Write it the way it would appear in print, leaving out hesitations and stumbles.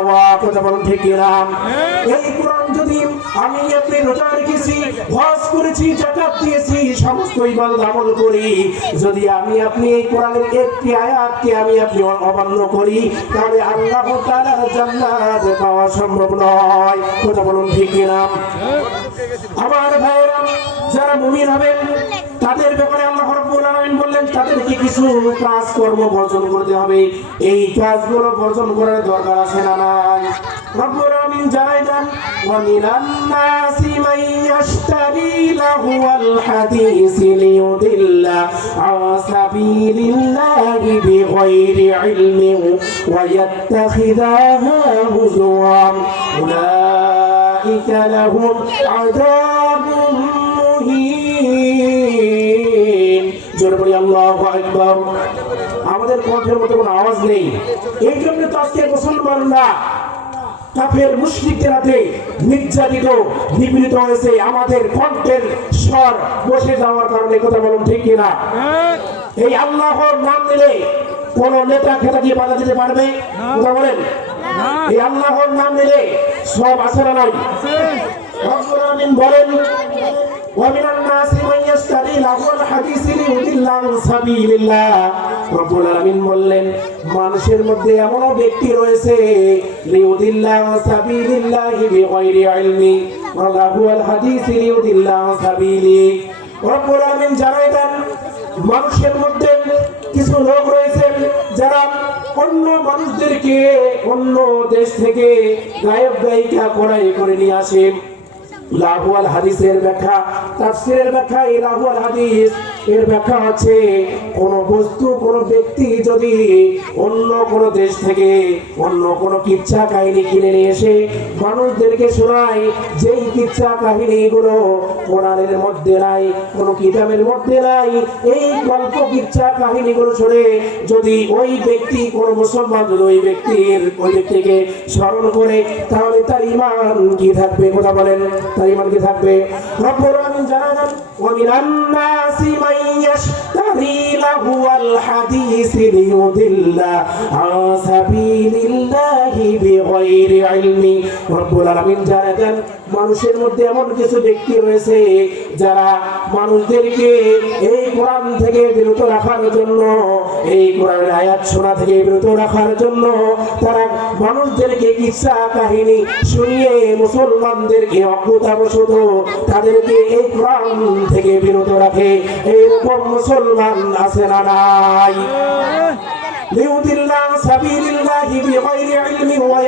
পাওয়া, কথা বলুন ঠিক কিনা? এই কোরআন যদি আমি আপনি রোজা রেখেছি, হজ করেছি, যাকাত দিয়েছি, সমস্ত ইবাদত আমল করি, যদি আমি আপনি এই কোরআনের একটি আয়াতকে আমি আপনি অমান্য করি, তাহলে আল্লাহ তাআলার জান্নাত পাওয়া সম্ভব নয়, কথা বলুন ঠিক কিনা? আমার ভাইরা, যারা মুমিন হবেন তাদের ব্যাপারে আল্লাহ রাব্বুল আলামিন বললেন তাদেরকে কিছু কাজকর্ম বর্জন করতে হবে। এই কাজগুলো বর্জন করার দরকার আছে না নাই? রব্বুল আলামিন জানাই দেন, ওয়া মিনান নাসি মান ইয়াশতারি লাহুয়াল হাদিসি লিয়ুদিল্লা আন সাবিলিল্লাহি বিগাইরি ইলমিন ওয়া ইয়াত্তাখিযাহা হুজুওয়ান উলাইকা লাহুম আযাবুন মুহিন। জোরে বলি আল্লাহু আকবার। আমাদের কণ্ঠের মধ্যে কোনো আওয়াজ নেই, এই জন্য তো আজকে মুসলমানরা কাফের মুশরিকদের হাতে নির্যাতিত নিপীড়িত হয়েছে, আমাদের কণ্ঠের স্বর বসে যাওয়ার কারণে, কথা বলুন ঠিক কিনা? এই আল্লাহর নাম নিলে কোন নেতা খেতা দিয়ে বাধা দিতে পারবে? কথা বলেন। এই আল্লাহর নাম নিলে সব আছে না নাই? রব্বুল আমিন বলেন, ওয়া মিনান নাসি মান ইয়াশতারি লাহুল হাদিসি লিয়ুদিল্লা আন সাবিলিল্লাহ। রব্বুল আমিন বললেন, মানুষের মধ্যে এমন ব্যক্তি রয়েছে লিয়ুদিল্লা আন সাবিলিল্লাহি বিগাইরি ইলমি ওয়া লাহুল হাদিসি লিয়ুদিল্লা আন সাবিলি। রব্বুল আমিন জানাই দেন, মানুষের মধ্যে কিছু লোক রয়েছে যারা অন্য মানুষদেরকে অন্য দেশ থেকে গায়েব গায়িকা করে নিয়ে আসে। লাহুয়াল হাদিসের ব্যাখ্যা, তাফসীরের ব্যাখ্যা, এই লাহুয়াল হাদিস এর ব্যাখ্যা হচ্ছে কোন বস্তু, কোন ব্যক্তি যদি অন্য কোন দেশ থেকে অন্য কোন কিচ্ছা কাহিনী কিনে নিয়ে এসে মানুষদেরকে শোনায়, যেই কিচ্ছা কাহিনীগুলো কোরআনের মধ্যে নাই, কোন কিতাবের মধ্যে নাই, এই গল্প কিচ্ছা কাহিনীগুলো শুনে যদি ওই ব্যক্তি, কোন মুসলমান যদি ওই ব্যক্তিকে স্মরণ করে, তাহলে তার ঈমান কি থাকবে? কথা বলেন, তার ঈমান কি থাকবে? রব্বুল আমিন জানান, ওয়া মিনান নাসি মান ইয়াশতারি লাহুয়াল হাদিসি লিয়ুদিল্লা আন সাবিলিল্লাহি বিগাইরি ইলমি। রব্বুল আমিন জানান, মানুষের মধ্যে এমন কিছু ব্যক্তি রয়েছে যারা মানুষদেরকে এই কোরআন থেকে বিরত রাখার জন্য, এই কোরআনের আয়াত শোনা থেকে বিরত রাখার জন্য তারা মানুষদেরকে কিচ্ছা কাহিনী শুনিয়ে মুসলমানদেরকে অজ্ঞতাবশত তাদেরকে এই কোরআন থেকে বিরত রাখে। এইরকম মুসলমান আছে না নাই? লিয়ুদিল্লা আন সাবিলিল্লাহি বিগাইরি ইলমি ওয়া